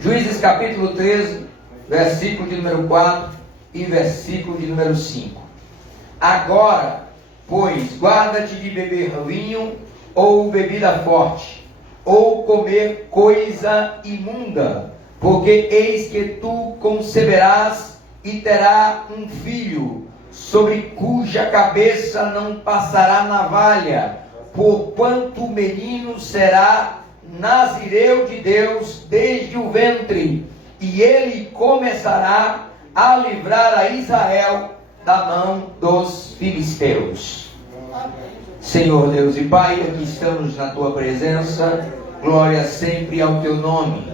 Juízes capítulo 13, versículo de número 4 e versículo de número 5. Agora, pois, guarda-te de beber vinho ou bebida forte, ou comer coisa imunda, porque eis que tu conceberás e terá um filho, sobre cuja cabeça não passará navalha, porquanto o menino será nazireu de Deus desde o ventre, e ele começará a livrar a Israel da mão dos filisteus. Senhor Deus e Pai, aqui estamos na Tua presença, glória sempre ao Teu nome,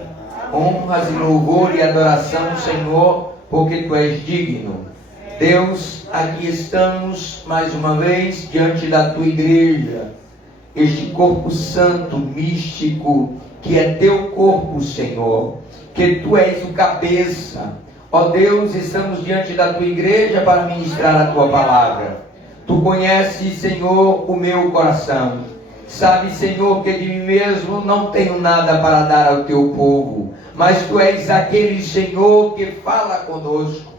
honras e louvor e adoração, Senhor, porque Tu és digno. Deus, aqui estamos mais uma vez diante da Tua igreja, este corpo santo, místico, que é Teu corpo, Senhor, que Tu és o cabeça. Ó Deus, estamos diante da Tua igreja para ministrar a Tua palavra. Tu conheces, Senhor, o meu coração. Sabe, Senhor, que de mim mesmo não tenho nada para dar ao Teu povo, mas Tu és aquele, Senhor, que fala conosco,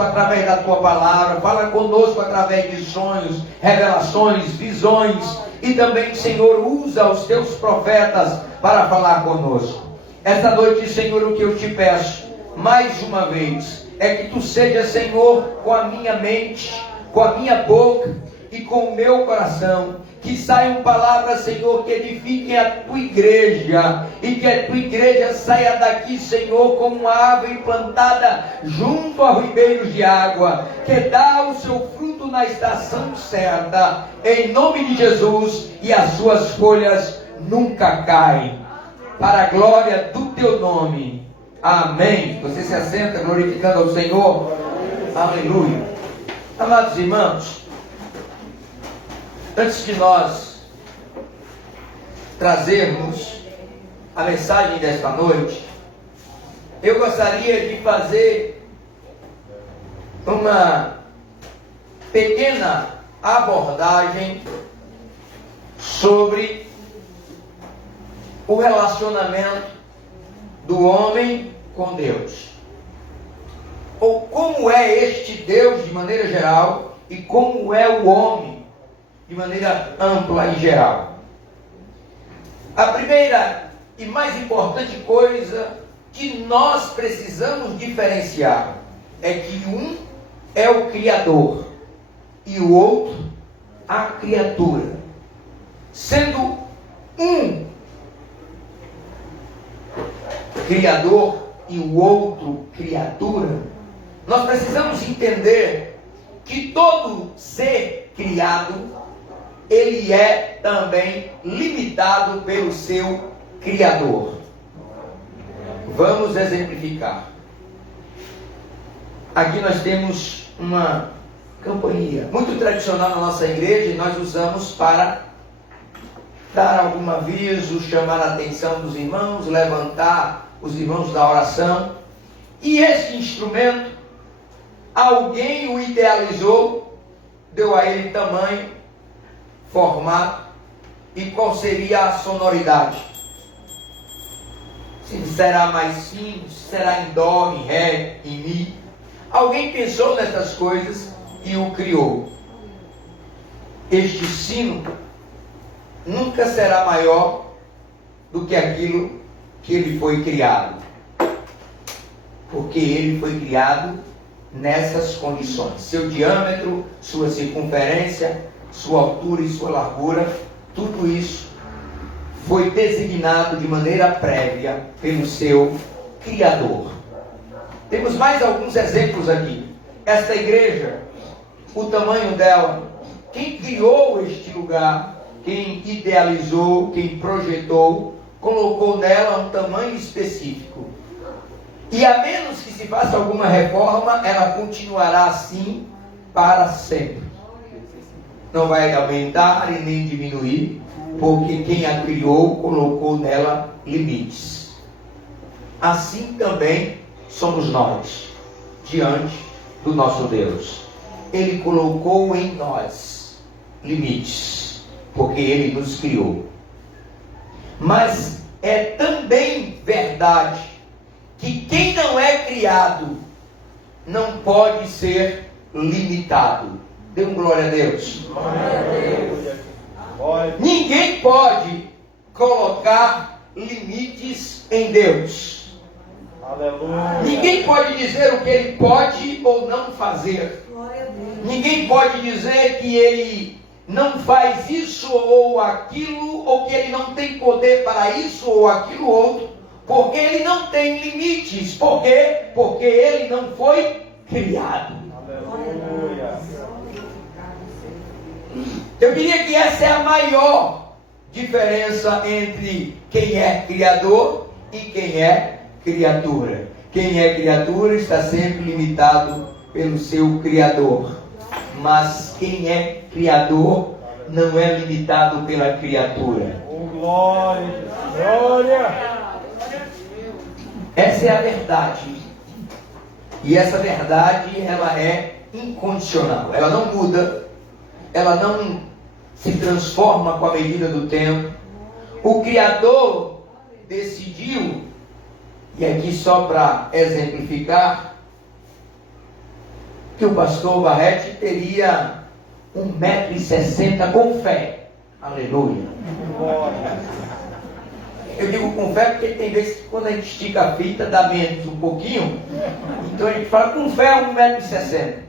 através da Tua palavra, fala conosco através de sonhos, revelações, visões, e também, Senhor, usa os Teus profetas para falar conosco. Esta noite, Senhor, o que eu te peço, mais uma vez, é que Tu sejas, Senhor, com a minha mente, com a minha boca e com o meu coração, que saiam palavras, Senhor, que edifiquem a Tua igreja, e que a Tua igreja saia daqui, Senhor, como uma árvore plantada junto a ribeiros de água, que dá o seu fruto na estação certa, em nome de Jesus, e as suas folhas nunca caem, para a glória do Teu nome. Amém. Você se assenta glorificando ao Senhor. Aleluia. Amados irmãos, antes de nós trazermos a mensagem desta noite, eu gostaria de fazer uma pequena abordagem sobre o relacionamento do homem com Deus, ou como é este Deus de maneira geral e como é o homem de maneira ampla e geral. A primeira e mais importante coisa que nós precisamos diferenciar é que um é o Criador e o outro a criatura. Sendo um Criador e o outro criatura, nós precisamos entender que todo ser criado, ele é também limitado pelo seu Criador. Vamos exemplificar. Aqui nós temos uma campainha muito tradicional na nossa igreja, e nós usamos para dar algum aviso, chamar a atenção dos irmãos, levantar os irmãos da oração. E este instrumento, alguém o idealizou, deu a ele tamanho, formato, e qual seria a sonoridade. Se será mais fino, se será em dó, em ré, em mi. Alguém pensou nessas coisas e o criou. Este sino nunca será maior do que aquilo que ele foi criado, porque ele foi criado nessas condições. Seu diâmetro, sua circunferência, sua altura e sua largura, tudo isso foi designado de maneira prévia pelo seu Criador. Temos mais alguns exemplos aqui. Esta igreja, o tamanho dela, quem criou este lugar, quem idealizou, quem projetou, colocou nela um tamanho específico. E a menos que se faça alguma reforma, ela continuará assim para sempre. Não vai aumentar e nem diminuir, porque quem a criou colocou nela limites. Assim também somos nós, diante do nosso Deus. Ele colocou em nós limites, porque Ele nos criou. Mas é também verdade que quem não é criado não pode ser limitado. Dê um glória a Deus. Glória a Deus. Ninguém pode colocar limites em Deus. Aleluia. Ninguém pode dizer o que ele pode ou não fazer. Ninguém pode dizer que ele não faz isso ou aquilo, ou que ele não tem poder para isso ou aquilo outro, porque ele não tem limites. Por quê? Porque ele não foi criado. Aleluia. Eu diria que essa é a maior diferença entre quem é criador e quem é criatura. Quem é criatura está sempre limitado pelo seu criador. Mas quem é criador não é limitado pela criatura. Oh, glória. Glória. Essa é a verdade. E essa verdade, ela é incondicional. Ela não muda. Ela não se transforma com a medida do tempo. O Criador decidiu, e aqui só para exemplificar, que o pastor Barrete teria 1,60 m com fé. Aleluia. Eu digo com fé porque tem vezes que quando a gente estica a fita dá menos um pouquinho. Então a gente fala com fé 1,60 m.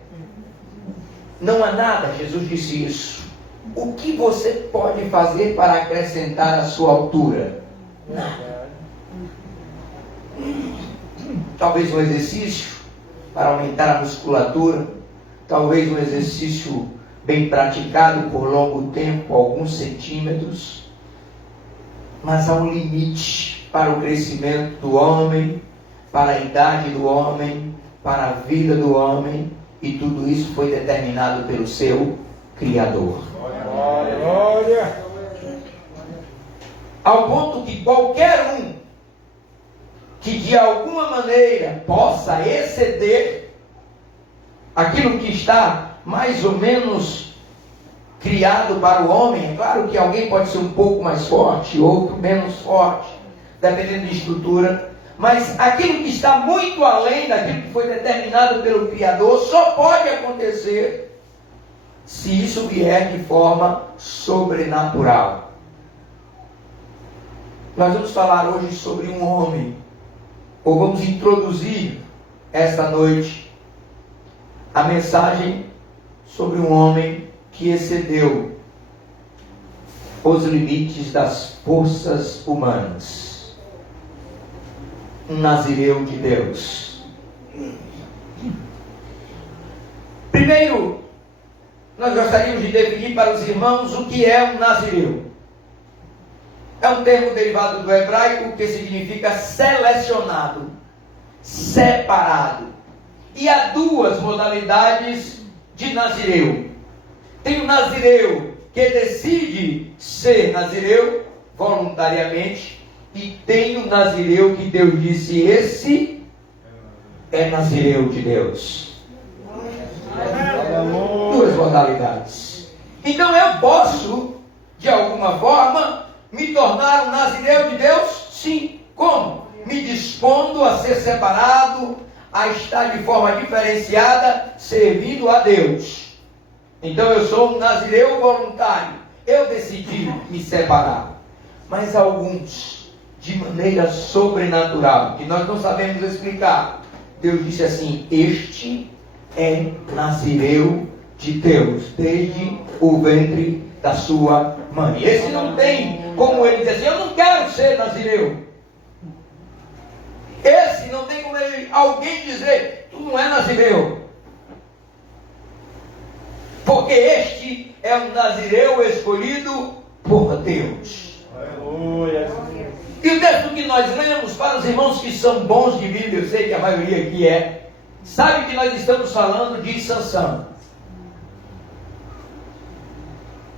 Não há nada, Jesus disse isso. O que você pode fazer para acrescentar a sua altura? Nada. Talvez um exercício para aumentar a musculatura, talvez um exercício bem praticado por longo tempo, alguns centímetros, mas há um limite para o crescimento do homem, para a idade do homem, para a vida do homem, e tudo isso foi determinado pelo seu Criador. Glória. Ao ponto que qualquer um que de alguma maneira possa exceder aquilo que está mais ou menos criado para o homem, é claro que alguém pode ser um pouco mais forte, outro menos forte, dependendo de estrutura, mas aquilo que está muito além daquilo que foi determinado pelo Criador só pode acontecer se isso vier de forma sobrenatural. Nós vamos falar hoje sobre um homem, ou vamos introduzir esta noite a mensagem sobre um homem que excedeu os limites das forças humanas. Um nazireu de Deus. Primeiro, nós gostaríamos de definir para os irmãos o que é um nazireu. É um termo derivado do hebraico que significa selecionado, separado. E há duas modalidades de nazireu. Tem o nazireu que decide ser nazireu voluntariamente, e tem o nazireu que Deus disse: esse é nazireu de Deus. Duas modalidades. Então eu posso, de alguma forma, me tornar um nazireu de Deus? Sim. Como? Me dispondo a ser separado, a estar de forma diferenciada, servindo a Deus. Então eu sou um nazireu voluntário. Eu decidi me separar. Mas alguns, de maneira sobrenatural, que nós não sabemos explicar, Deus disse assim: este é nazireu de Deus, desde o ventre da sua mãe. Esse não tem como ele dizer assim: eu não quero ser nazireu. Esse não tem como alguém dizer: tu não é nazireu. Porque este é um nazireu escolhido por Deus. Aleluia. E o texto que nós lemos, para os irmãos que são bons de Bíblia, eu sei que a maioria aqui é, sabe que nós estamos falando de Sansão.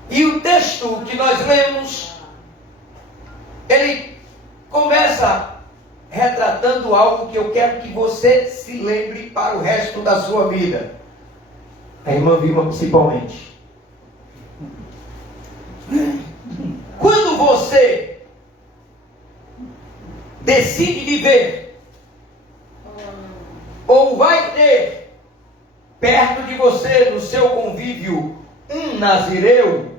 E o texto que nós lemos, ele começa retratando algo que eu quero que você se lembre para o resto da sua vida. A irmã Vilma principalmente. Quando você decide viver, ou vai ter perto de você, no seu convívio, um nazireu,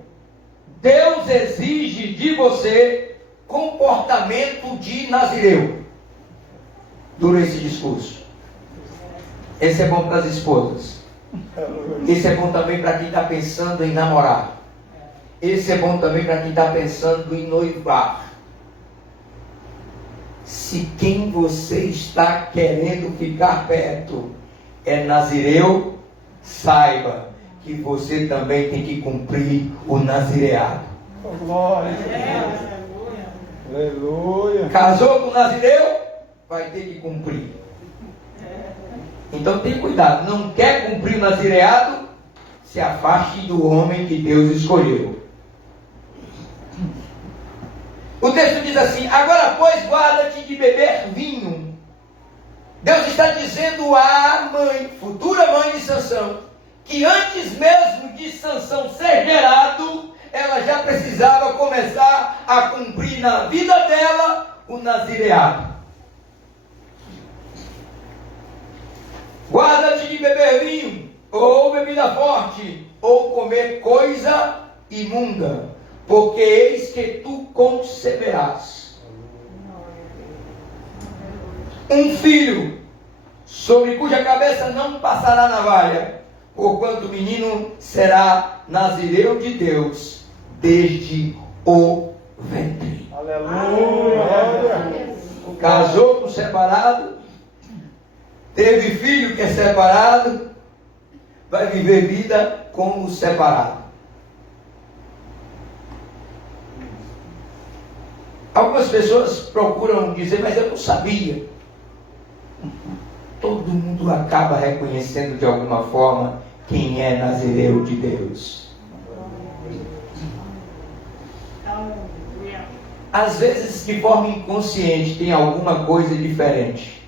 Deus exige de você comportamento de nazireu. Dura esse discurso. Esse é bom para as esposas. Esse é bom também para quem está pensando em namorar. Esse é bom também para quem está pensando em noivar. Se quem você está querendo ficar perto é nazireu, saiba que você também tem que cumprir o nazireado. Glória. Aleluia. Casou com o nazireu, vai ter que cumprir. Então tem cuidado, não quer cumprir o nazireado, se afaste do homem que Deus escolheu. O texto diz assim: agora pois guarda-te de beber vinho. Deus está dizendo à mãe, futura mãe de Sansão, que antes mesmo de Sansão ser gerado, ela já precisava começar a cumprir na vida dela o nazireado. Guarda-te de beber vinho, ou bebida forte, ou comer coisa imunda, porque eis que tu conceberás um filho, sobre cuja cabeça não passará navalha, porquanto o menino será nazireu de Deus desde o ventre. Aleluia. Casou com separado, teve filho que é separado, vai viver vida como separado. Algumas pessoas procuram dizer, mas eu não sabia. Todo mundo acaba reconhecendo de alguma forma quem é nazireu de Deus. Às vezes, de forma inconsciente, tem alguma coisa diferente.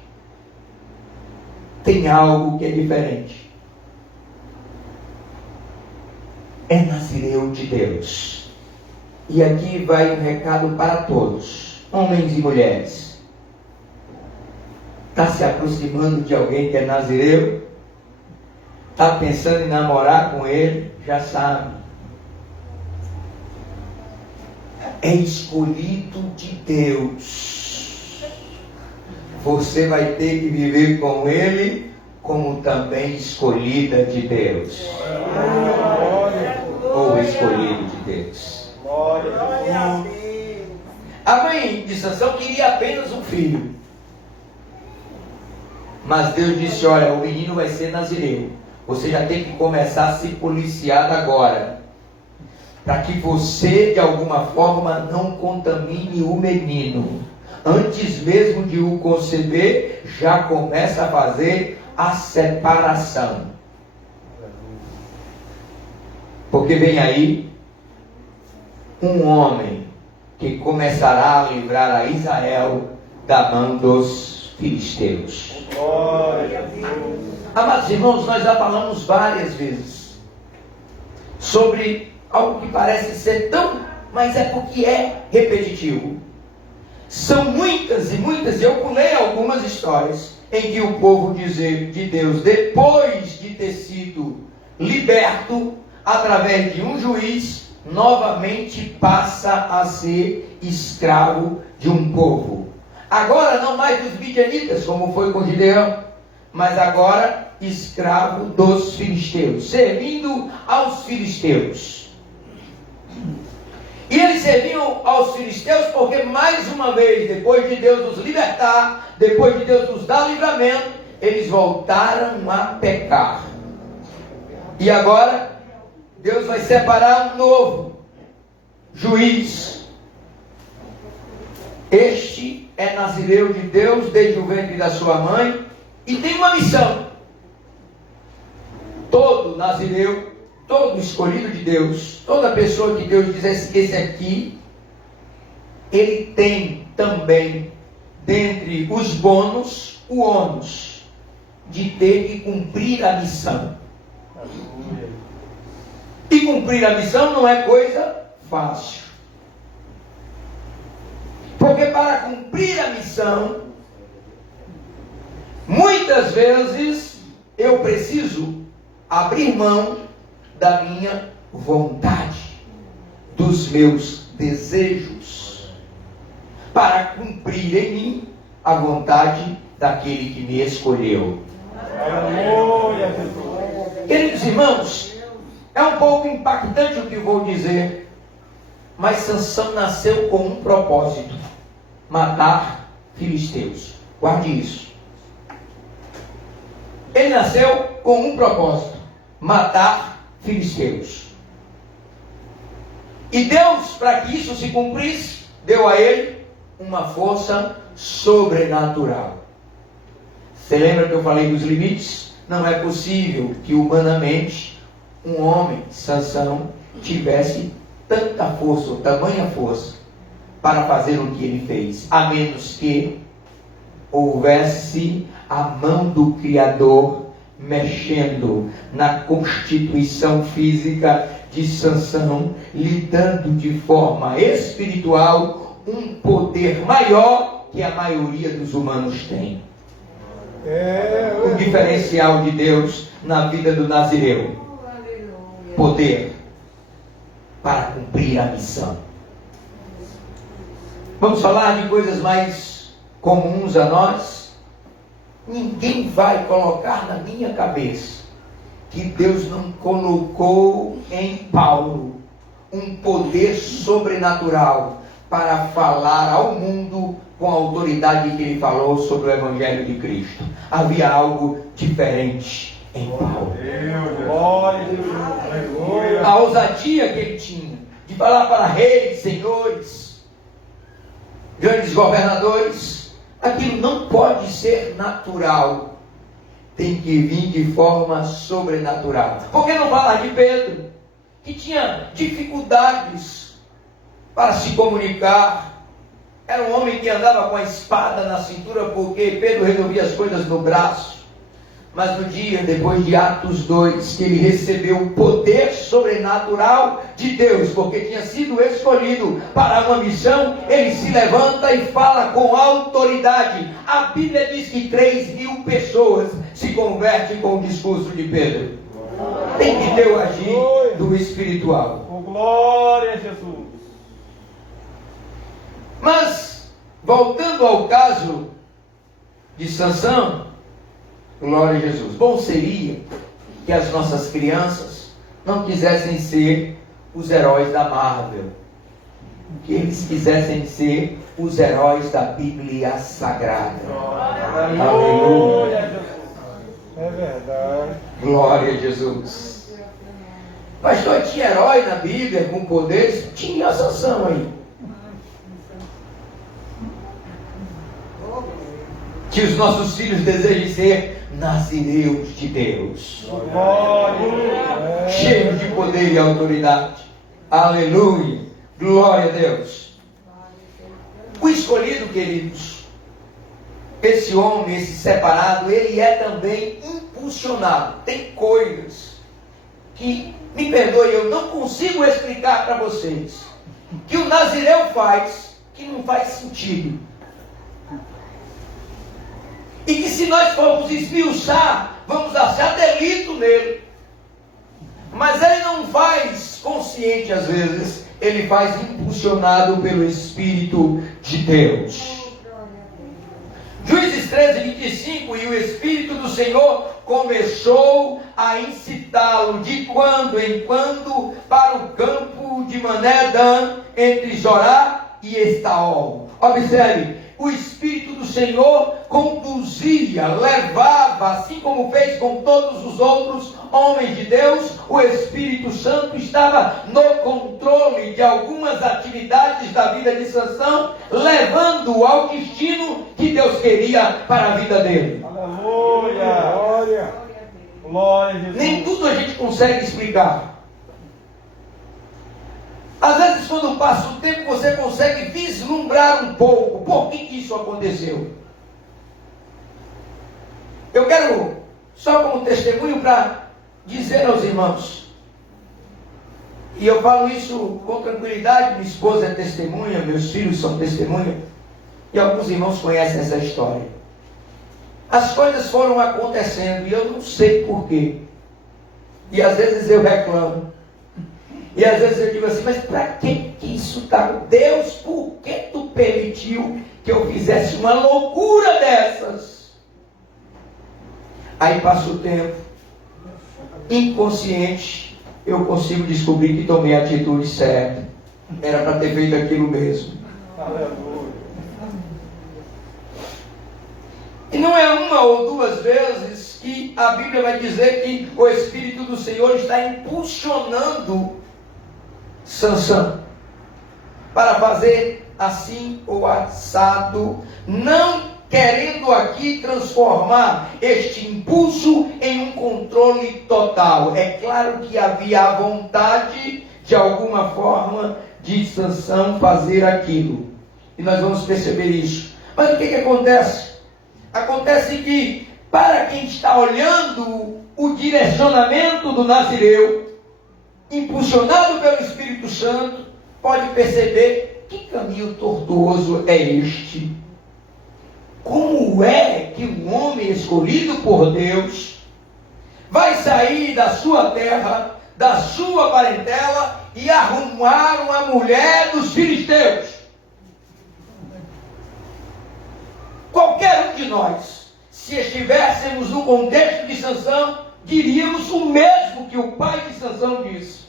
Tem algo que é diferente. É nazireu de Deus. E aqui vai um recado para todos, homens e mulheres. Está se aproximando de alguém que é nazireu? Está pensando em namorar com ele? Já sabe. É escolhido de Deus. Você vai ter que viver com ele como também escolhida de Deus. Ou escolhido de Deus. A mãe de Sansão queria apenas um filho. Mas Deus disse, olha, o menino vai ser nazireu. Você já tem que começar a se policiar agora, para que você de alguma forma não contamine o menino. Antes mesmo de o conceber, já começa a fazer a separação. Porque vem aí um homem que começará a livrar a Israel da mão dos filisteus. Amados irmãos, nós já falamos várias vezes sobre algo que parece ser tão, mas é porque é repetitivo. São muitas e muitas, eu pulei algumas histórias em que o povo de Deus, depois de ter sido liberto através de um juiz, novamente passa a ser escravo de um povo. Agora não mais dos midianitas, como foi com Gideão, mas agora escravo dos filisteus, servindo aos filisteus. E eles serviam aos filisteus porque, mais uma vez, depois de Deus nos libertar, depois de Deus nos dar livramento, eles voltaram a pecar. E agora, Deus vai separar um novo juiz. Este é nazireu de Deus desde o ventre da sua mãe e tem uma missão. Todo nazireu, todo escolhido de Deus, toda pessoa que Deus diz, esse aqui, ele tem também, dentre os bônus, o ônus de ter que cumprir a missão. E cumprir a missão não é coisa fácil. Porque para cumprir a missão, muitas vezes eu preciso abrir mão da minha vontade, dos meus desejos, para cumprir em mim a vontade daquele que me escolheu. Aleluia, Jesus. Queridos irmãos, é um pouco impactante o que vou dizer, mas Sansão nasceu com um propósito: matar filisteus. Guarde isso. Ele nasceu com um propósito: matar filisteus. E Deus, para que isso se cumprisse, deu a ele uma força sobrenatural. Você lembra que eu falei dos limites? Não é possível que humanamente um homem, Sansão, tivesse tanta força, ou tamanha força, para fazer o que ele fez, a menos que houvesse a mão do Criador mexendo na constituição física de Sansão, lhe dando de forma espiritual um poder maior que a maioria dos humanos tem. O diferencial de Deus na vida do nazireu: poder para cumprir a missão. Vamos falar de coisas mais comuns a nós. Ninguém vai colocar na minha cabeça que Deus não colocou em Paulo um poder sobrenatural para falar ao mundo com a autoridade que ele falou sobre o Evangelho de Cristo. Havia algo diferente em Paulo. A ousadia que ele tinha de falar para reis, senhores, grandes governadores, aquilo não pode ser natural, tem que vir de forma sobrenatural. Por que não falar de Pedro, que tinha dificuldades para se comunicar? Era um homem que andava com a espada na cintura, porque Pedro resolvia as coisas no braço. Mas no dia, depois de Atos 2, que ele recebeu o poder sobrenatural de Deus, porque tinha sido escolhido para uma missão, ele se levanta e fala com autoridade. A Bíblia diz que 3.000 pessoas se convertem com o discurso de Pedro. Tem que ter o agir do espiritual. Oh, glória a Jesus. Mas, voltando ao caso de Sansão, glória a Jesus. Bom seria que as nossas crianças não quisessem ser os heróis da Marvel, que eles quisessem ser os heróis da Bíblia Sagrada. Aleluia. É verdade. Glória a Jesus. Pastor, tinha herói na Bíblia com poderes? Tinha Sansão aí. Que os nossos filhos desejem ser nazireus de Deus, cheios de poder e autoridade. Aleluia, glória a Deus. O escolhido, queridos, esse homem, esse separado, ele é também impulsionado. Tem coisas que, me perdoe, eu não consigo explicar para vocês, que o nazireu faz, que não faz sentido. E que se nós formos esmiuçar, vamos achar delito nele. Mas ele não faz consciente às vezes, ele faz impulsionado pelo Espírito de Deus. Juízes 13:25, e o Espírito do Senhor começou a incitá-lo de quando em quando para o campo de Mané-Dan, entre Zorá e Estaol. Observe, o Espírito do Senhor conduzia, levava, assim como fez com todos os outros homens de Deus. O Espírito Santo estava no controle de algumas atividades da vida de Sansão, levando-o ao destino que Deus queria para a vida dele. Aleluia. Glória. Glória a Jesus. Nem tudo a gente consegue explicar. Às vezes, quando passa o tempo, você consegue vislumbrar um pouco por que isso aconteceu. Eu quero, só como testemunho, para dizer aos irmãos, E eu falo isso com tranquilidade, minha esposa é testemunha, meus filhos são testemunha, e alguns irmãos conhecem essa história. As coisas foram acontecendo e eu não sei porquê. E às vezes eu reclamo. E às vezes eu digo assim, mas para que isso está? Deus, por que tu permitiu que eu fizesse uma loucura dessas? Aí passa o tempo, inconsciente, eu consigo descobrir que tomei a atitude certa. Era para ter feito aquilo mesmo. E não é uma ou duas vezes que a Bíblia vai dizer que o Espírito do Senhor está impulsionando Sansão para fazer assim ou assado, não querendo aqui transformar este impulso em um controle total. É claro que havia a vontade, de alguma forma, de Sansão fazer aquilo. E nós vamos perceber isso. Mas o que acontece? Acontece que, para quem está olhando o direcionamento do Nazireu, impulsionado pelo Espírito Santo, pode perceber que caminho tortuoso é este. Como é que um homem escolhido por Deus vai sair da sua terra, da sua parentela e arrumar uma mulher dos filisteus? Qualquer um de nós, se estivéssemos no contexto de Sansão, diríamos o mesmo que o pai de Sansão disse.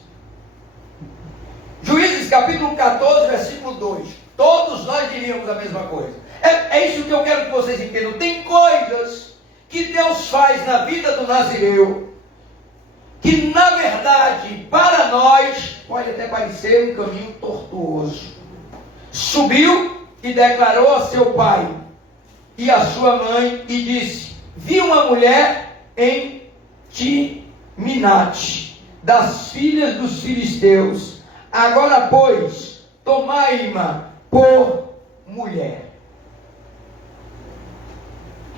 Juízes capítulo 14, versículo 2. Todos nós diríamos a mesma coisa. É isso que eu quero que vocês entendam. Tem coisas que Deus faz na vida do Nazireu, que na verdade, para nós, pode até parecer um caminho tortuoso. Subiu e declarou a seu pai e a sua mãe e disse: vi uma mulher em Timinate, das filhas dos filisteus. Agora, pois, tomai-ma por mulher.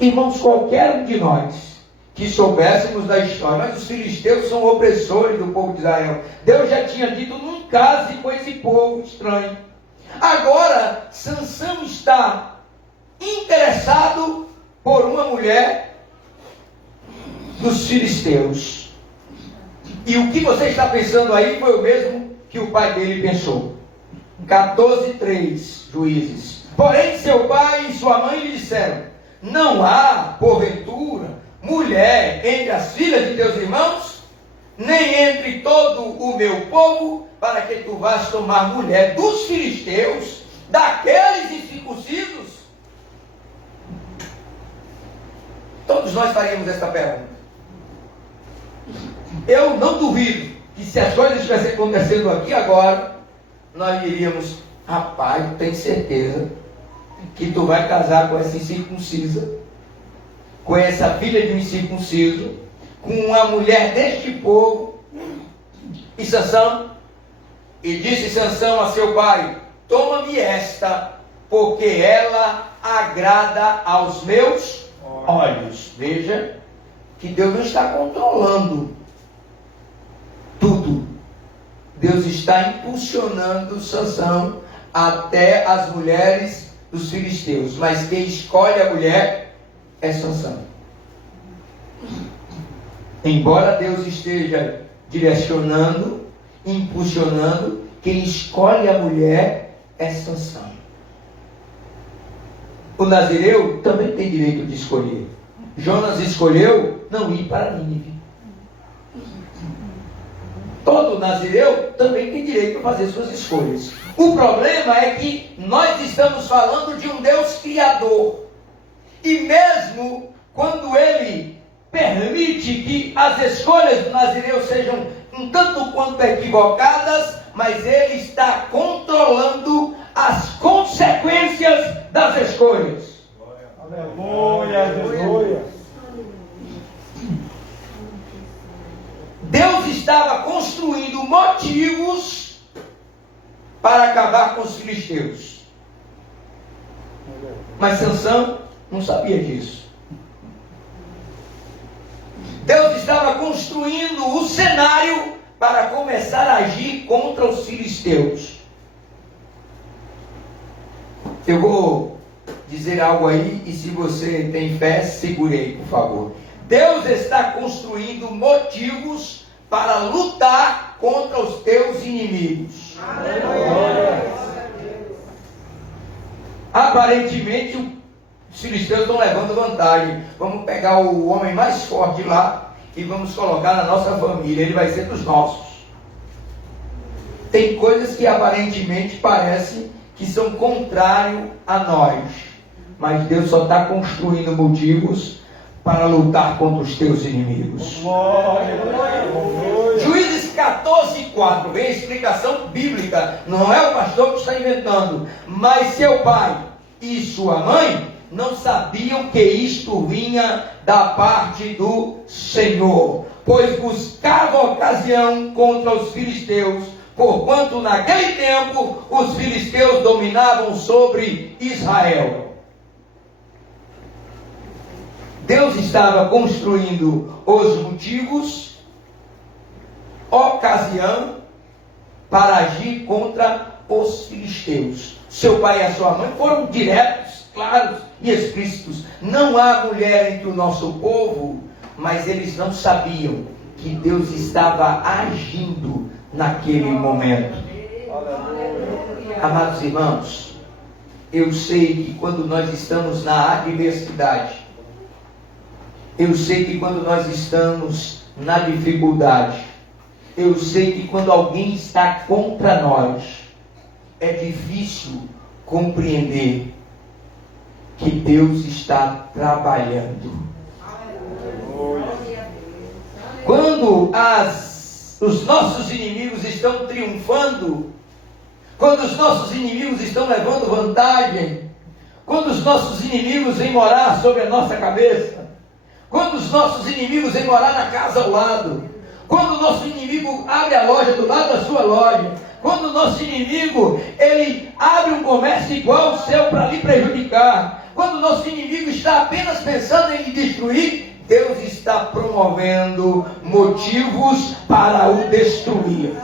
Irmãos, qualquer um de nós que soubéssemos da história, mas os filisteus são opressores do povo de Israel. Deus já tinha dito: não case com esse povo estranho. Agora, Sansão está interessado por uma mulher dos filisteus. E o que você está pensando aí foi o mesmo que o pai dele pensou. 14:3, Juízes. Porém, seu pai e sua mãe lhe disseram: não há, porventura, mulher entre as filhas de teus irmãos, nem entre todo o meu povo, para que tu vás tomar mulher dos filisteus, daqueles incircuncisos? Todos nós faríamos esta pergunta. Eu não duvido que, se as coisas estivessem acontecendo aqui agora, nós diríamos: rapaz, eu tenho certeza que tu vai casar com essa incircuncisa, com essa filha de um incircunciso, com uma mulher deste povo. E Sansão, e disse Sansão a seu pai: toma-me esta, porque ela agrada aos meus olhos. Veja que Deus não está controlando tudo. Deus está impulsionando Sansão até as mulheres dos filisteus. Mas quem escolhe a mulher é Sansão. Embora Deus esteja direcionando, impulsionando, quem escolhe a mulher é Sansão. O Nazireu também tem direito de escolher. Jonas escolheu não ir para Nínive. Todo Nazireu também tem direito a fazer suas escolhas. O problema é que nós estamos falando de um Deus criador. E mesmo quando Ele permite que as escolhas do Nazireu sejam um tanto quanto equivocadas, mas Ele está controlando as consequências das escolhas. Aleluia, aleluia. Deus estava construindo motivos para acabar com os filisteus. Mas Sansão não sabia disso. Deus estava construindo o cenário para começar a agir contra os filisteus. Eu vou dizer algo aí, e se você tem fé, segure aí, por favor. Deus está construindo motivos para lutar contra os teus inimigos. Aparentemente, os filisteus estão levando vantagem. Vamos pegar o homem mais forte lá e vamos colocar na nossa família. Ele vai ser dos nossos. Tem coisas que aparentemente parecem que são contrários a nós. Mas Deus só está construindo motivos para lutar contra os teus inimigos. Juízes 14:4, vem a explicação bíblica. Não é o pastor que está inventando. Mas seu pai e sua mãe não sabiam que isto vinha da parte do Senhor, pois buscava ocasião contra os filisteus, porquanto naquele tempo os filisteus dominavam sobre Israel. Deus estava construindo os motivos, ocasião, para agir contra os filisteus. Seu pai e a sua mãe foram diretos, claros e explícitos. Não há mulher entre o nosso povo, mas eles não sabiam que Deus estava agindo naquele momento. Amados irmãos, eu sei que quando nós estamos na adversidade, eu sei que quando nós estamos na dificuldade, eu sei que quando alguém está contra nós, é difícil compreender que Deus está trabalhando. Quando os nossos inimigos estão triunfando, quando os nossos inimigos estão levando vantagem, quando os nossos inimigos vêm morar sobre a nossa cabeça, quando os nossos inimigos vêm morar na casa ao lado, quando o nosso inimigo abre a loja do lado da sua loja, quando o nosso inimigo ele abre um comércio igual ao seu para lhe prejudicar, quando o nosso inimigo está apenas pensando em lhe destruir, Deus está promovendo motivos para o destruir.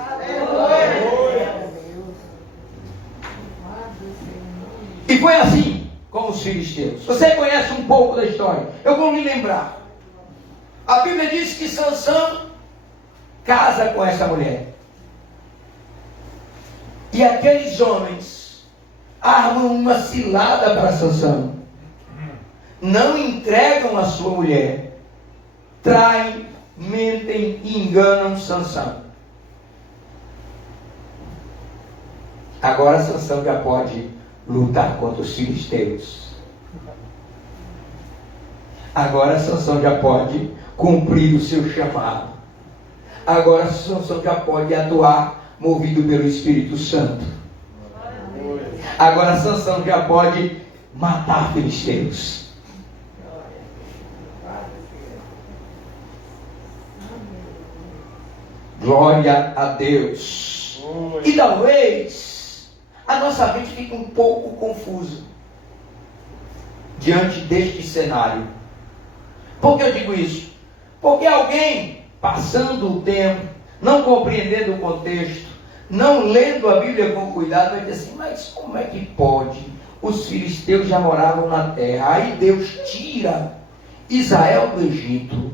E foi assim com os filisteus. Você conhece um pouco da história, eu vou me lembrar. A Bíblia diz que Sansão casa com essa mulher. E aqueles homens armam uma cilada para Sansão. Não entregam a sua mulher. Traem, mentem e enganam Sansão. Agora Sansão já pode lutar contra os filisteus. Agora Sansão já pode cumprir o seu chamado. Agora Sansão já pode atuar movido pelo Espírito Santo. Agora Sansão já pode matar filisteus. Glória a Deus. E talvez a nossa mente fique um pouco confusa diante deste cenário. Por que eu digo isso? Porque alguém passando o tempo, não compreendendo o contexto, não lendo a Bíblia com cuidado, vai dizer assim, mas como é que pode? Os filisteus já moravam na terra, aí Deus tira Israel do Egito,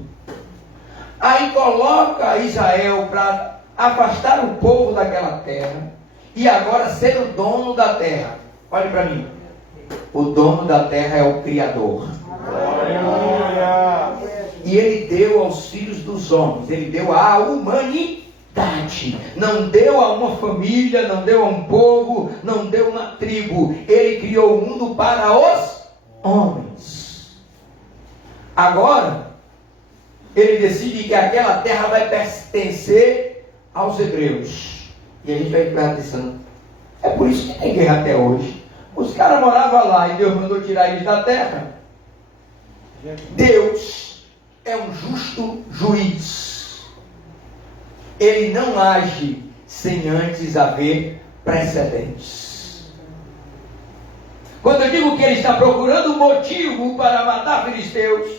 aí coloca Israel para afastar o povo daquela terra, e agora ser o dono da terra. Olhe para mim, o dono da terra é o Criador. E ele deu aos filhos dos homens, ele deu à humanidade, não deu a uma família, não deu a um povo, não deu uma tribo, ele criou o mundo para os homens. Agora, ele decide que aquela terra vai pertencer aos hebreus, e a gente vai ficar pensando, é por isso que tem guerra até hoje. Os caras moravam lá e Deus mandou tirar eles da terra. Deus é um justo juiz. Ele não age sem antes haver precedentes. Quando eu digo que ele está procurando motivo para matar filisteus,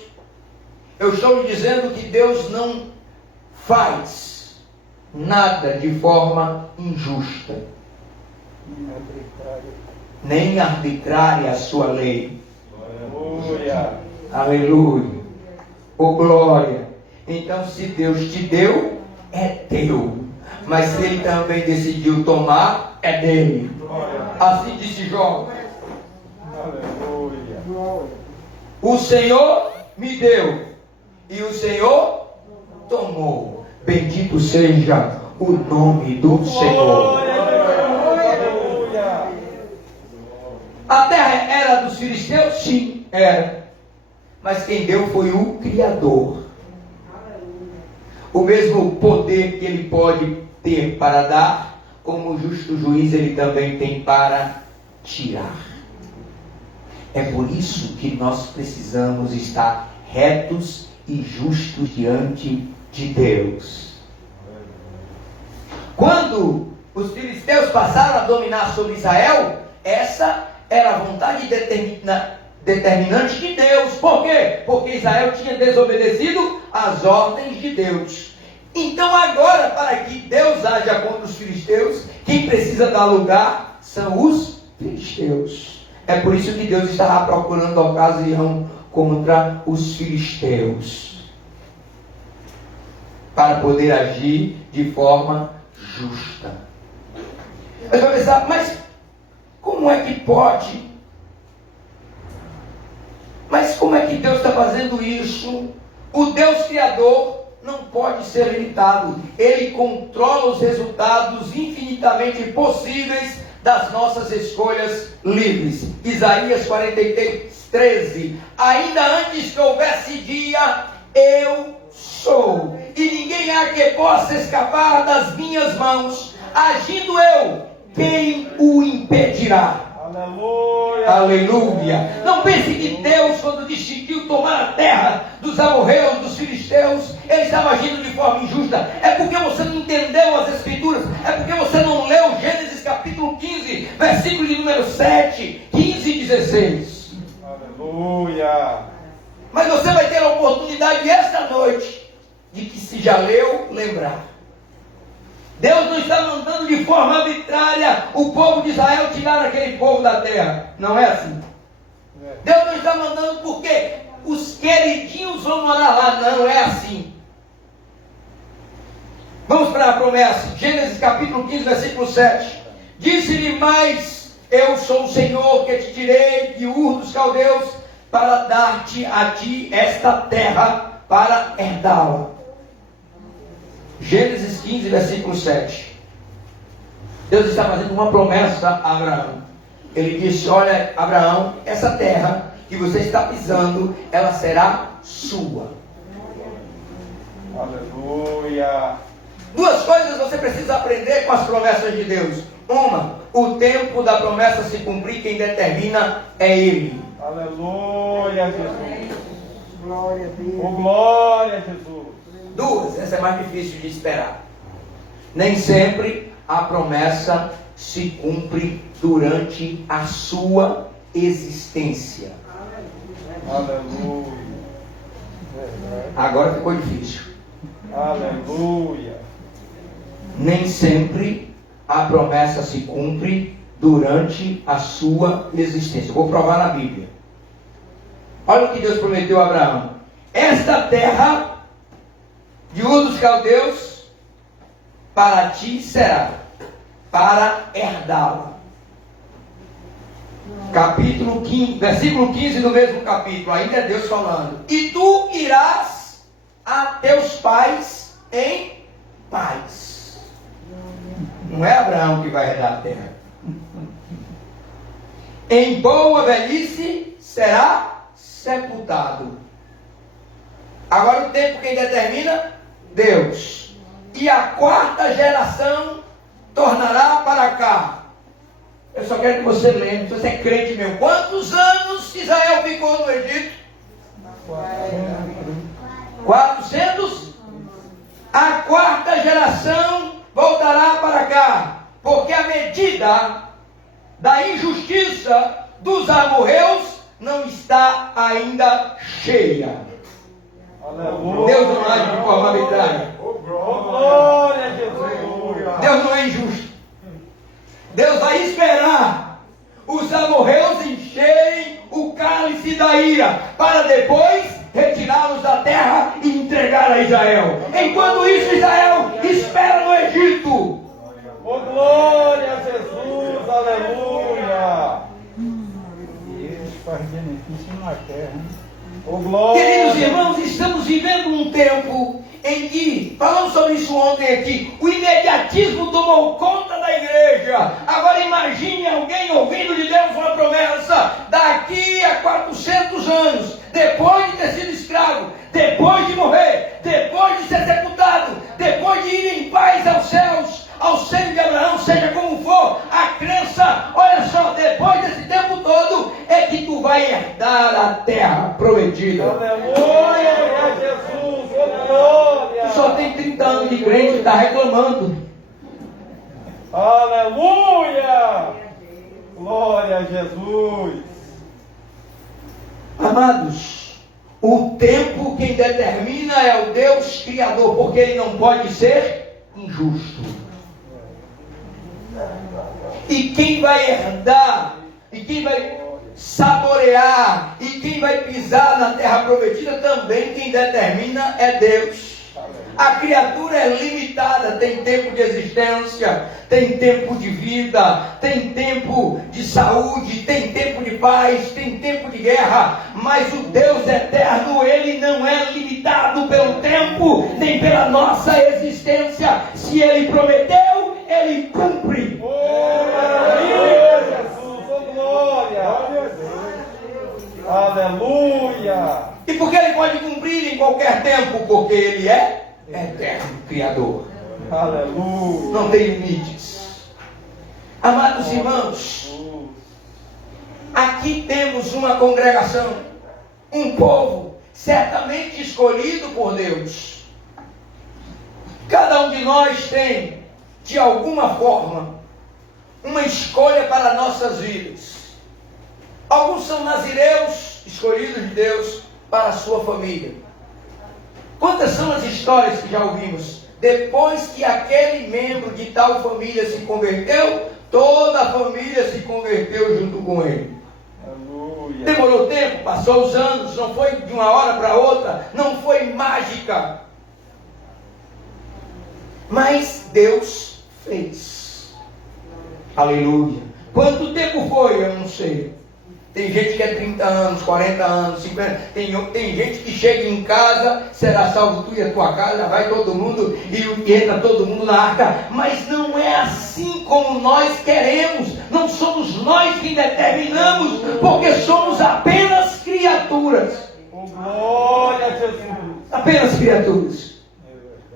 eu estou lhe dizendo que Deus não faz nada de forma injusta, nem arbitrária a sua lei. Aleluia. Aleluia. Oh glória. Então, se Deus te deu, é teu. Mas se Ele também decidiu tomar, é dele. Assim disse Jó. Aleluia. O Senhor me deu e o Senhor tomou. Bendito seja o nome do Senhor. Aleluia. A terra era dos filisteus? Sim, era. Mas quem deu foi o Criador. O mesmo poder que Ele pode ter para dar, como justo juiz Ele também tem para tirar. É por isso que nós precisamos estar retos e justos diante de Deus. Quando os filisteus passaram a dominar sobre Israel, essa era a vontade determinante de Deus. Por quê? Porque Israel tinha desobedecido às ordens de Deus. Então agora, para que Deus haja contra os filisteus, quem precisa dar lugar são os filisteus. É por isso que Deus estava procurando a ocasião contra os filisteus, para poder agir de forma justa. Você vai pensar, mas como é que pode? Mas como é que Deus está fazendo isso? O Deus Criador não pode ser limitado. Ele controla os resultados infinitamente possíveis das nossas escolhas livres. Isaías 43, 13. Ainda antes que houvesse dia, eu sou, e ninguém há que possa escapar das minhas mãos. Agindo eu, quem o impedirá? Aleluia. Aleluia. Não pense que Deus, quando decidiu tomar a terra dos amorreus, dos filisteus, Ele estava agindo de forma injusta. É porque você não entendeu as Escrituras. É porque você não leu Gênesis capítulo 15, versículo de número 7, 15 e 16. Aleluia. Mas você vai ter a oportunidade esta noite de que, se já leu, lembrar. Deus não está mandando de forma arbitrária o povo de Israel tirar aquele povo da terra. Não é assim. Deus não está mandando porque os queridinhos vão morar lá. Não é assim. Vamos para a promessa. Gênesis capítulo 15, versículo 7. Disse-lhe mais: eu sou o Senhor que te tirei de Ur dos Caldeus para dar-te a ti esta terra para herdá-la. Gênesis 15, versículo 7. Deus está fazendo uma promessa a Abraão. Ele disse: olha, Abraão, essa terra que você está pisando, ela será sua. Aleluia. Duas coisas você precisa aprender com as promessas de Deus. Uma, o tempo da promessa se cumprir, quem determina é Ele. Aleluia, Jesus. Glória a Deus. Oh, glória a Jesus. Duas, essa é mais difícil de esperar. Nem sempre a promessa se cumpre durante a sua existência. Aleluia. Agora ficou difícil. Aleluia. Nem sempre a promessa se cumpre durante a sua existência. Eu vou provar na Bíblia. Olha o que Deus prometeu a Abraão. Esta terra de Ur dos Caldeus para ti será, para herdá-la. Capítulo 15, versículo 15 do mesmo capítulo, ainda é Deus falando. E tu irás a teus pais em paz. Não é Abraão que vai herdar a terra. Em boa velhice será sepultado. Agora o tempo quem determina? Deus. E a quarta geração tornará para cá. Eu só quero que você lembre, se você é crente mesmo, quantos anos Israel ficou no Egito? 400? A quarta geração voltará para cá, porque a medida da injustiça dos amorreus não está ainda cheia. Aleluia. Deus não age de forma arbitrária. Glória a Jesus. Deus não é injusto. Deus vai esperar os amorreus encherem o cálice da ira, para depois retirá-los da terra e entregar a Israel. Enquanto isso, Israel espera no Egito. Oh, glória a Jesus, aleluia. E eles fazem benefício na terra. Oh, glória. Queridos irmãos, estamos vivendo um tempo em que, falamos sobre isso ontem aqui, o imediatismo tomou conta da igreja. Agora imagine alguém ouvindo de Deus uma promessa: daqui a 400 anos, depois de ter sido escravo, depois de morrer, depois de ser sepultado, depois de ir em paz aos céus, ao seio de Abraão, seja como for, a crença, olha só, depois desse tempo todo, é que tu vai herdar a terra prometida. Aleluia a Jesus, oh, glória. Tu só tem 30 anos de crente e está reclamando. Aleluia. Glória a Jesus. Amados, o tempo quem determina é o Deus Criador, porque Ele não pode ser injusto. E quem vai herdar, e quem vai saborear, e quem vai pisar na terra prometida também, quem determina é Deus. A criatura é limitada, tem tempo de existência, tem tempo de vida, tem tempo de saúde, tem tempo de paz, tem tempo de guerra, mas o Deus eterno, Ele não é limitado pelo tempo, nem pela nossa existência. Se Ele prometeu, Ele cumpre. Glória a Jesus, oh, glória. Aleluia. E por que Ele pode cumprir em qualquer tempo? Porque Ele é eterno Criador. Aleluia. Não tem limites. Amados irmãos, aqui temos uma congregação, um povo certamente escolhido por Deus. Cada um de nós tem, de alguma forma, uma escolha para nossas vidas. Alguns são nazireus, escolhidos de Deus para a sua família. Quantas são as histórias que já ouvimos? Depois que aquele membro de tal família se converteu, toda a família se converteu junto com ele. Aleluia. Demorou tempo, passou os anos, não foi de uma hora para outra, não foi mágica. Mas Deus fez. Aleluia. Quanto tempo foi? Eu não sei. Tem gente que é 30 anos, 40 anos, 50. Tem gente que chega em casa, será salvo tu e a tua casa, vai todo mundo e entra todo mundo na arca. Mas não é assim como nós queremos. Não somos nós quem determinamos, porque somos apenas criaturas. Oh, glória a Jesus. Apenas criaturas.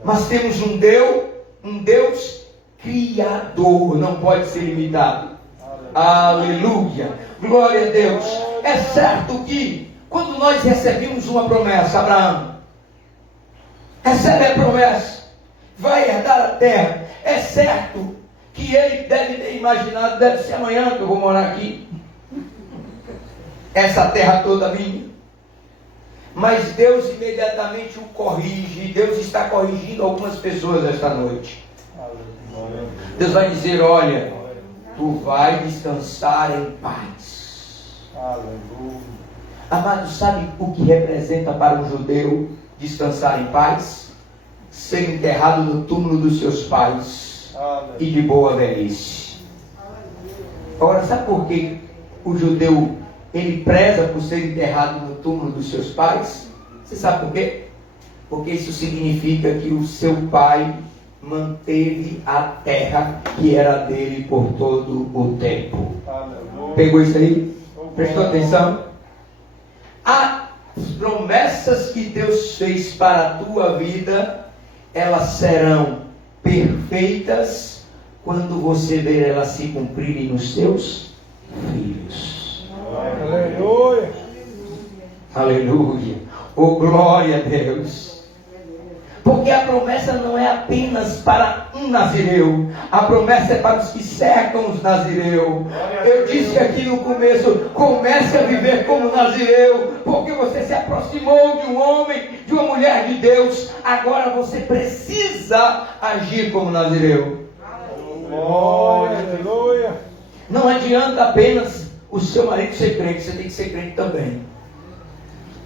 Mas temos um Deus criador, não pode ser limitado. Aleluia, glória a Deus. É certo que quando nós recebemos uma promessa, Abraão recebe a promessa, vai herdar a terra. É certo que ele deve ter imaginado, deve ser amanhã que eu vou morar aqui, essa terra toda minha. Mas Deus imediatamente o corrige. Deus está corrigindo algumas pessoas esta noite. Deus vai dizer: olha, tu vai descansar em paz. Aleluia. Amado, sabe o que representa para um judeu descansar em paz? Ser enterrado no túmulo dos seus pais. Aleluia. E de boa velhice. Agora, sabe por que o judeu ele preza por ser enterrado no túmulo dos seus pais? Você sabe por quê? Porque isso significa que o seu pai manteve a terra que era dele por todo o tempo. Aleluia. Pegou isso aí? Prestou atenção? As promessas que Deus fez para a tua vida, elas serão perfeitas quando você ver elas se cumprirem nos seus filhos. Aleluia. Aleluia. Oh, glória a Deus. Porque a promessa não é apenas para um nazireu. A promessa é para os que cercam os nazireus. Eu disse aqui no começo, comece a viver como nazireu. Porque você se aproximou de um homem, de uma mulher de Deus. Agora você precisa agir como nazireu. Glória, aleluia. Não adianta apenas o seu marido ser crente, você tem que ser crente também.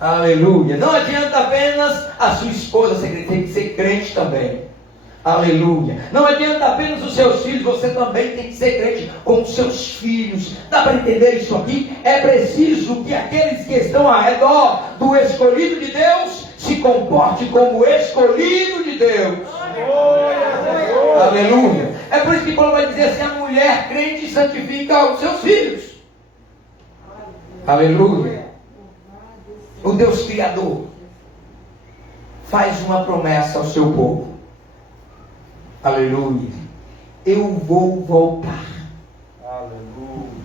Aleluia. Não adianta apenas a sua esposa ser crente, tem que ser crente também. Aleluia. Não adianta apenas os seus filhos, você também tem que ser crente com os seus filhos. Dá para entender isso aqui? É preciso que aqueles que estão ao redor do escolhido de Deus se comporte como escolhido de Deus. Aleluia. É por isso que Paulo vai dizer assim: a mulher crente santifica os seus filhos. Aleluia. O Deus Criador faz uma promessa ao seu povo. Aleluia. Eu vou voltar. Aleluia.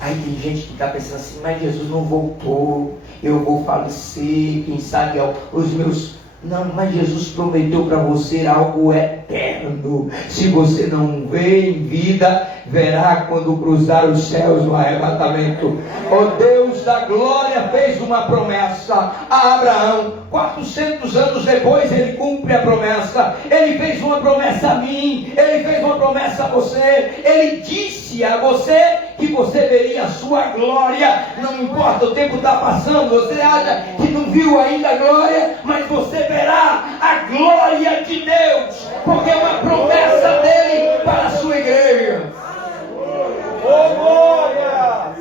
Aí tem gente que está pensando assim: mas Jesus não voltou, eu vou falecer, quem sabe os meus... Não, mas Jesus prometeu para você algo eterno. Se você não vê em vida, verá quando cruzar os céus no arrebatamento. O Deus da glória fez uma promessa a Abraão. 400 anos depois ele cumpre a promessa. Ele fez uma promessa a mim. Ele fez uma promessa a você. Ele disse a você que você veria a sua glória. Não importa, o tempo está passando. Você acha que não viu ainda a glória, mas você verá a glória de Deus, porque é uma promessa dele para a sua igreja. Oh, glória!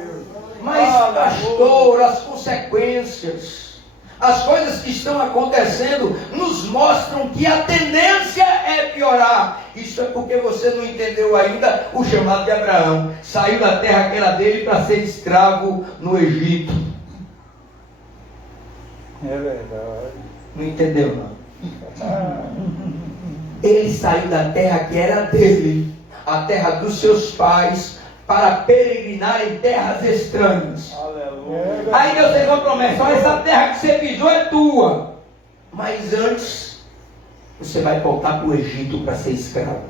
Mas, pastor, as consequências, as coisas que estão acontecendo nos mostram que a tendência é piorar. Isso é porque você não entendeu ainda o chamado de Abraão. Saiu da terra que era dele para ser escravo no Egito. É verdade. Não entendeu, não? Ele saiu da terra que era dele, a terra dos seus pais, para peregrinar em terras estranhas. Aleluia. Aí Deus fez uma promessa: olha, essa terra que você pisou é tua, mas antes você vai voltar para o Egito para ser escravo.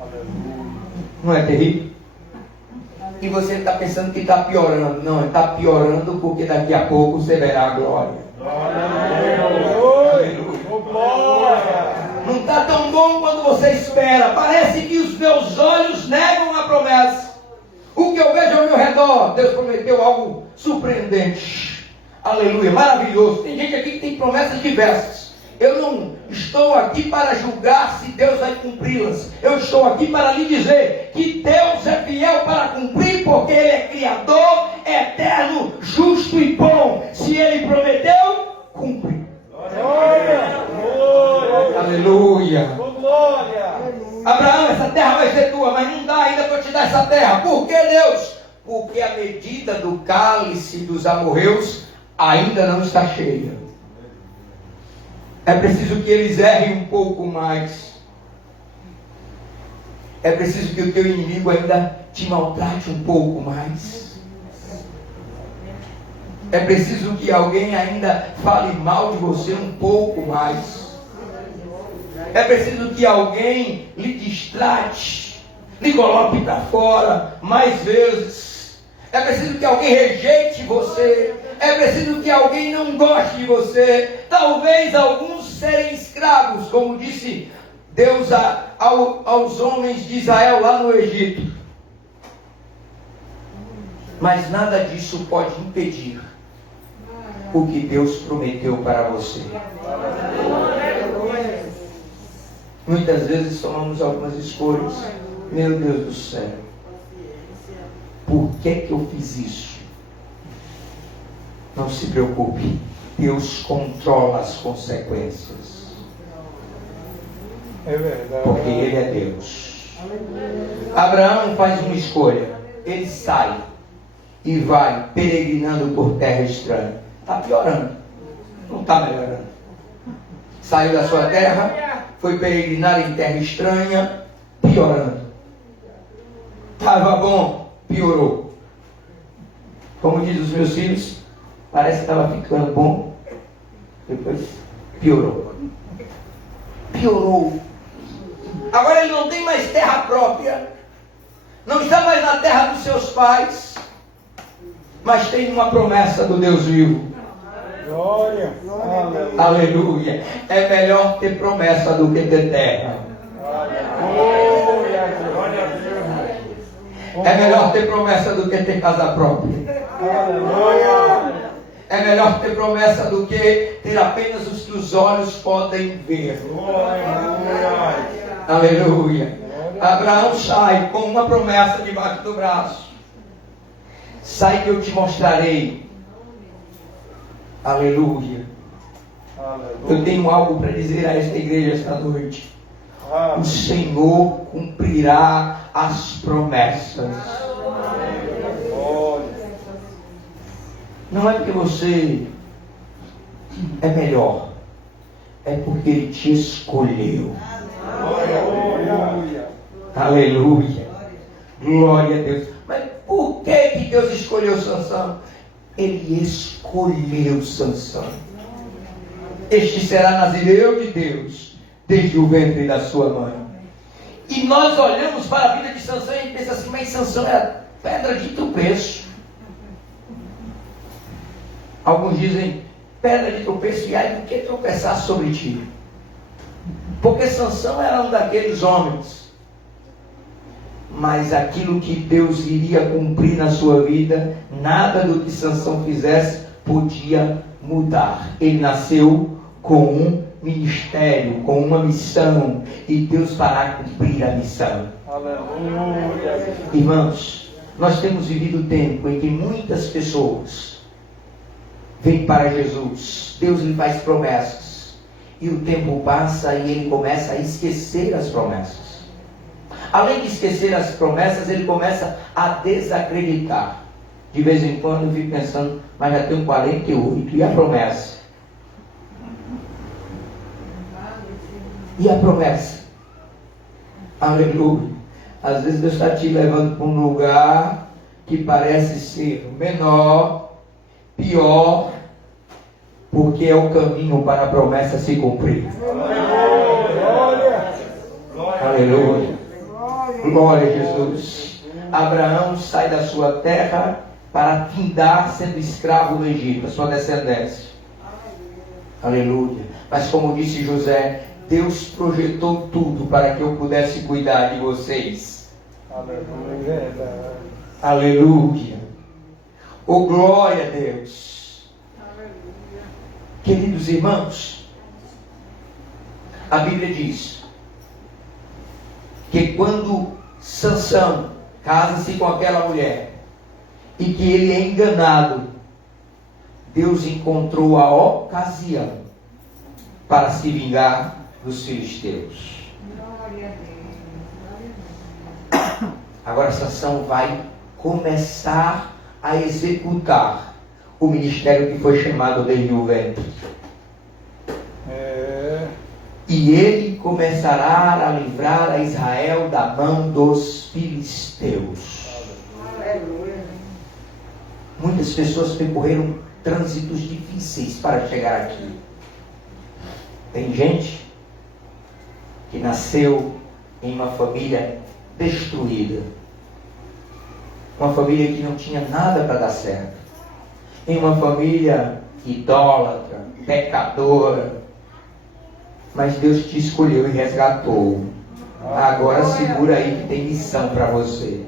Aleluia. Não é terrível? E você está pensando que está piorando. Não, está piorando porque daqui a pouco você verá a glória. Aleluia. Oh, glória. Não está tão bom quando você espera. Parece que os meus olhos negam a promessa. O que eu vejo ao meu redor, Deus prometeu algo surpreendente. Aleluia, maravilhoso. Tem gente aqui que tem promessas diversas. Eu não estou aqui para julgar se Deus vai cumpri-las. Eu estou aqui para lhe dizer que Deus é fiel para cumprir, porque Ele é Criador, eterno, justo e bom. Se Ele prometeu, cumpre. Glória. Glória. Aleluia. Oh, glória. Abraão, essa terra vai ser tua, mas não dá ainda para te dar essa terra. Por que, Deus? Porque a medida do cálice dos amorreus ainda não está cheia. É preciso que eles errem um pouco mais. É preciso que o teu inimigo ainda te maltrate um pouco mais. É preciso que alguém ainda fale mal de você um pouco mais. É preciso que alguém lhe distrate, lhe coloque para fora mais vezes. É preciso que alguém rejeite você. É preciso que alguém não goste de você. Talvez alguns serem escravos, como disse Deus aos homens de Israel lá no Egito. Mas nada disso pode impedir o que Deus prometeu para você. Muitas vezes tomamos algumas escolhas. Meu Deus do céu, por que eu fiz isso? Não se preocupe, Deus controla as consequências. É verdade. Porque Ele é Deus. Abraão faz uma escolha. Ele sai e vai peregrinando por terra estranha. Está piorando, não está melhorando. Saiu da sua terra, foi peregrinar em terra estranha, piorando. Estava bom, piorou. Como diz os meus filhos, parece que estava ficando bom, depois Piorou. Piorou. Agora ele não tem mais terra própria. Não está mais na terra dos seus pais. Mas tem uma promessa do Deus vivo. Glória. Aleluia. É melhor ter promessa do que ter terra. É melhor ter promessa do que ter casa própria. É melhor ter promessa do que ter apenas os que os olhos podem ver. Aleluia. Abraão sai com uma promessa debaixo do braço. Sai que eu te mostrarei. Aleluia. Eu tenho algo para dizer a esta igreja esta noite. O Senhor cumprirá as promessas. Não é porque você é melhor, é porque Ele te escolheu. Aleluia. Glória a Deus. Mas por que Deus escolheu Sansão? Ele escolheu Sansão. Este será nazireu de Deus desde o ventre da sua mãe. E nós olhamos para a vida de Sansão e pensamos assim, mas Sansão era pedra de tropeço. Alguns dizem, pedra de tropeço, e aí por que tropeçar sobre ti? Porque Sansão era um daqueles homens. Mas aquilo que Deus iria cumprir na sua vida, nada do que Sansão fizesse podia mudar. Ele nasceu com um ministério, com uma missão, e Deus fará cumprir a missão. Aleluia. Irmãos, nós temos vivido tempo em que muitas pessoas vêm para Jesus, Deus lhe faz promessas, e o tempo passa e ele começa a esquecer as promessas. Além de esquecer as promessas, ele começa a desacreditar. De vez em quando eu fico pensando, mas já tenho 48, e a promessa? E a promessa? Aleluia. Às vezes Deus está te levando para um lugar que parece ser menor, pior, porque é o caminho para a promessa se cumprir. Glória. Aleluia. Glória a Jesus. Abraão sai da sua terra para findar sendo escravo no Egito, a sua descendência. Aleluia. Mas como disse José, Deus projetou tudo para que eu pudesse cuidar de vocês. Aleluia. Aleluia. Oh, glória a Deus. Queridos irmãos, a Bíblia diz que quando Sansão casa-se com aquela mulher e que ele é enganado, Deus encontrou a ocasião para se vingar dos filisteus. Agora Sansão vai começar a executar o ministério que foi chamado desde o ventre. E ele começará a livrar a Israel da mão dos filisteus. Muitas pessoas percorreram trânsitos difíceis para chegar aqui. Tem gente que nasceu em uma família destruída. Uma família que não tinha nada para dar certo. Em uma família idólatra, pecadora. Mas Deus te escolheu e resgatou. Agora segura aí que tem missão para você.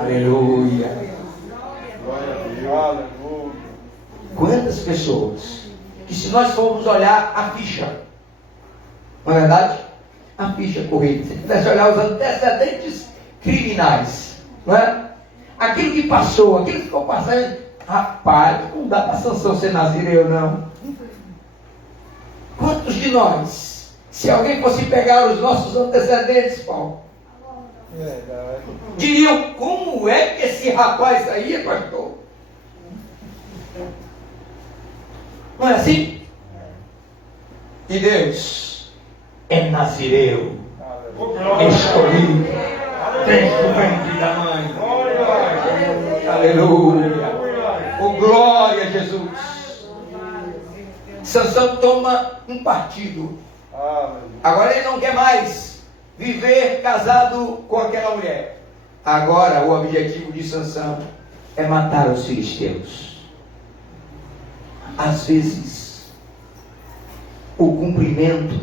Aleluia. Quantas pessoas que, se nós formos olhar a ficha, não é verdade? A ficha corrida, se tivesse olhar os antecedentes criminais, não é? Aquilo que passou, aquilo que ficou passando, rapaz, não dá para Sansão ser nazireu, não. Quantos de nós, se alguém fosse pegar os nossos antecedentes, Paulo, diriam, como é que esse rapaz aí é pastor? Não é assim? E Deus é nazireu, escolhido, desde o ventre da mãe. Aleluia. Oh, glória a Jesus. Sansão toma um partido. Agora ele não quer mais viver casado com aquela mulher. Agora o objetivo de Sansão é matar os filisteus. Às vezes, o cumprimento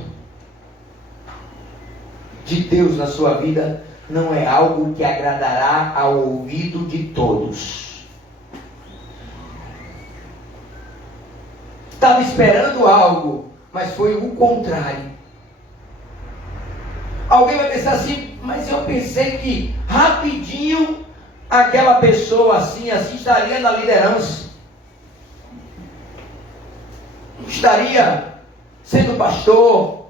de Deus na sua vida não é algo que agradará ao ouvido de todos. Estava esperando algo, mas foi o contrário. Alguém vai pensar assim, mas eu pensei que rapidinho aquela pessoa assim estaria na liderança. Estaria sendo pastor.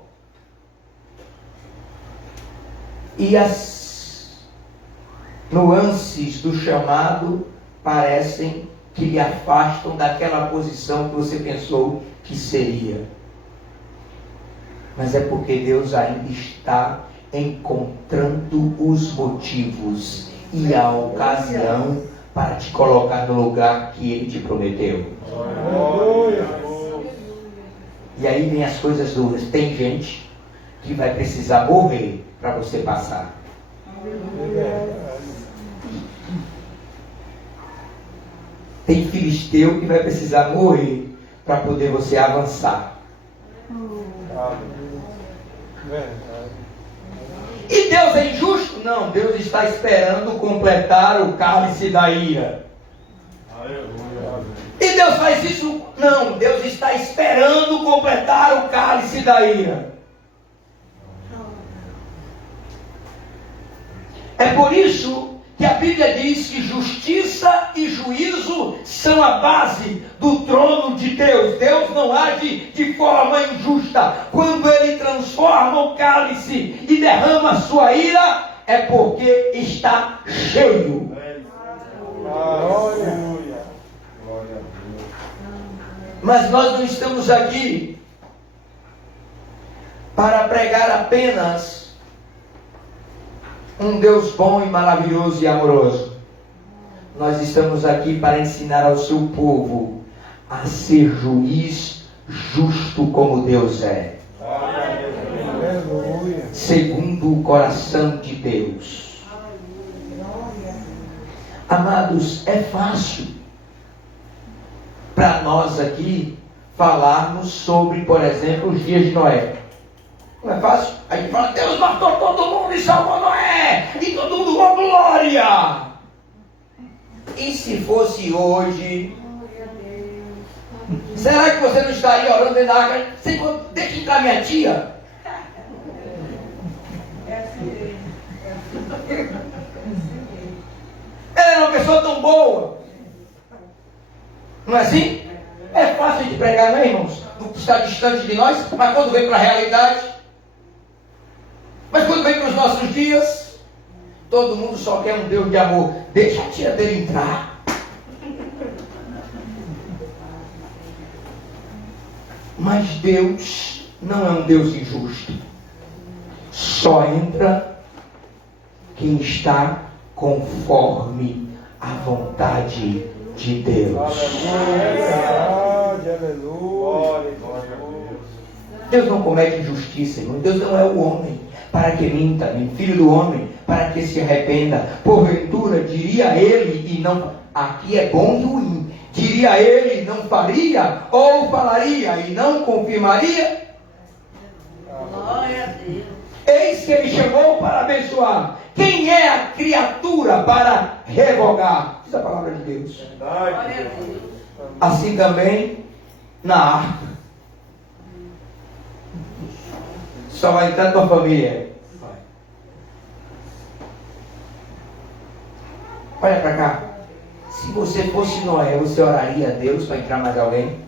E as nuances do chamado parecem que lhe afastam daquela posição que você pensou que seria. Mas é porque Deus ainda está encontrando os motivos e a ocasião para te colocar no lugar que Ele te prometeu. E aí vem as coisas duras. Tem gente que vai precisar morrer para você passar. Tem filisteu que vai precisar morrer para poder você avançar. E Deus é injusto? Não, Deus está esperando completar o cálice da ira. E Deus faz isso? Não, Deus está esperando completar o cálice da ira. É por isso que a Bíblia diz que justiça e juízo são a base do trono de Deus. Deus não age de forma injusta. Quando Ele transforma o cálice e derrama a sua ira, é porque está cheio. Mas nós não estamos aqui para pregar apenas um Deus bom e maravilhoso e amoroso. Nós estamos aqui para ensinar ao seu povo a ser juiz justo como Deus é. Segundo o coração de Deus. Amados, é fácil para nós aqui falarmos sobre, por exemplo, os dias de Noé. Não é fácil? A gente fala, Deus matou todo mundo e salvou Noé, e todo mundo com glória. E se fosse hoje, será que você não estaria orando dentro da água? Senhor, deixa entrar minha tia. Ela era uma pessoa tão boa. Não é assim? É fácil de pregar, não é, irmãos? Não está distante de nós, mas quando vem para a realidade, mas quando vem para os nossos dias, todo mundo só quer um Deus de amor. Deixa a tia dele entrar. Mas Deus não é um Deus injusto. Só entra quem está conforme a vontade de Deus. Deus não comete injustiça, irmão. Deus não é o homem para que minta, nem filho do homem para que se arrependa. Porventura diria ele e não, aqui é bom e ruim, diria ele e não faria, ou falaria e não confirmaria? Glória a Deus. Eis que ele chamou para abençoar. Quem é a criatura para revogar? Diz a palavra de Deus. Glória a Deus. Assim também na arca. Só vai entrar tua família. Vai. Olha para cá. Se você fosse Noé, você oraria a Deus para entrar mais alguém?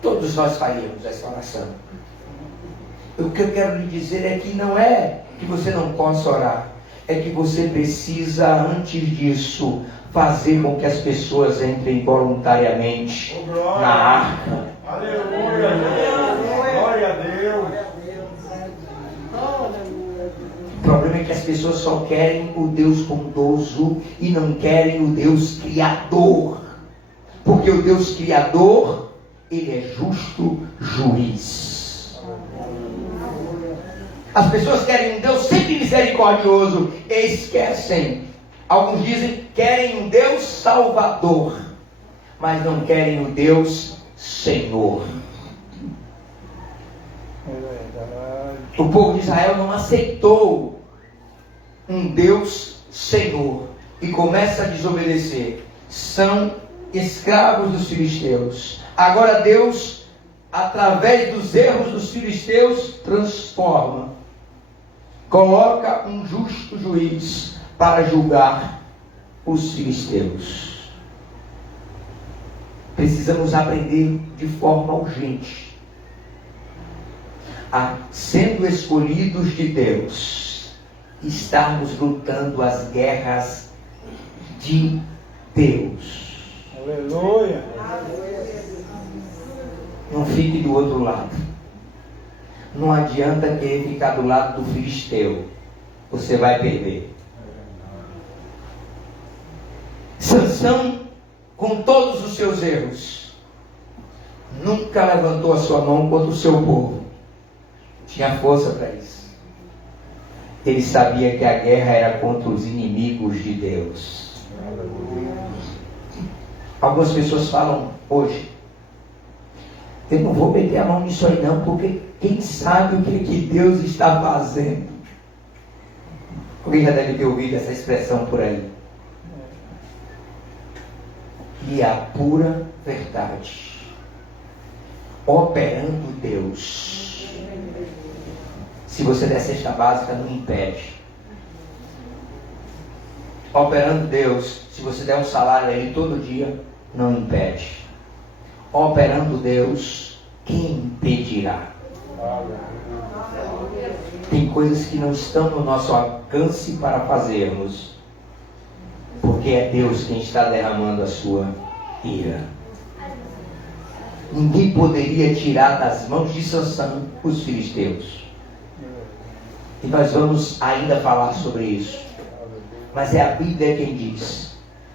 Todos nós faríamos essa oração. O que eu quero lhe dizer é que não é que você não possa orar. É que você precisa, antes disso, fazer com que as pessoas entrem voluntariamente na arca. Aleluia! Glória a Deus! O problema é que as pessoas só querem o Deus bondoso e não querem o Deus criador. Porque o Deus criador, ele é justo juiz. As pessoas querem um Deus sempre misericordioso e esquecem. Alguns dizem, querem um Deus salvador, mas não querem o Deus Senhor. O povo de Israel não aceitou um Deus Senhor e começa a desobedecer. São escravos dos filisteus. Agora Deus, através dos erros dos filisteus, transforma. Coloca um justo juiz para julgar os filisteus. Precisamos aprender de forma urgente a, sendo escolhidos de Deus, estarmos lutando as guerras de Deus. Aleluia. Não fique do outro lado. Não adianta querer ficar do lado do filisteu. Você vai perder. Sansão, com todos os seus erros, nunca levantou a sua mão contra o seu povo. Tinha força para isso. Ele sabia que a guerra era contra os inimigos de Deus. Algumas pessoas falam hoje, eu não vou meter a mão nisso aí não, porque quem sabe o que Deus está fazendo. Alguém já deve ter ouvido essa expressão por aí. E a pura verdade, operando Deus. Se você der cesta básica, não impede. Operando Deus, se você der um salário a Ele todo dia, não impede. Operando Deus, quem impedirá? Tem coisas que não estão no nosso alcance para fazermos, porque é Deus quem está derramando a sua ira. Ninguém poderia tirar das mãos de Sansão os filisteus. E nós vamos ainda falar sobre isso. Mas é a Bíblia quem diz: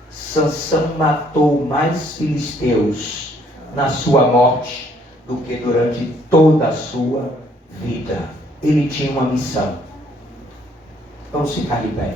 Sansão matou mais filisteus na sua morte do que durante toda a sua vida. Ele tinha uma missão. Vamos ficar de pé.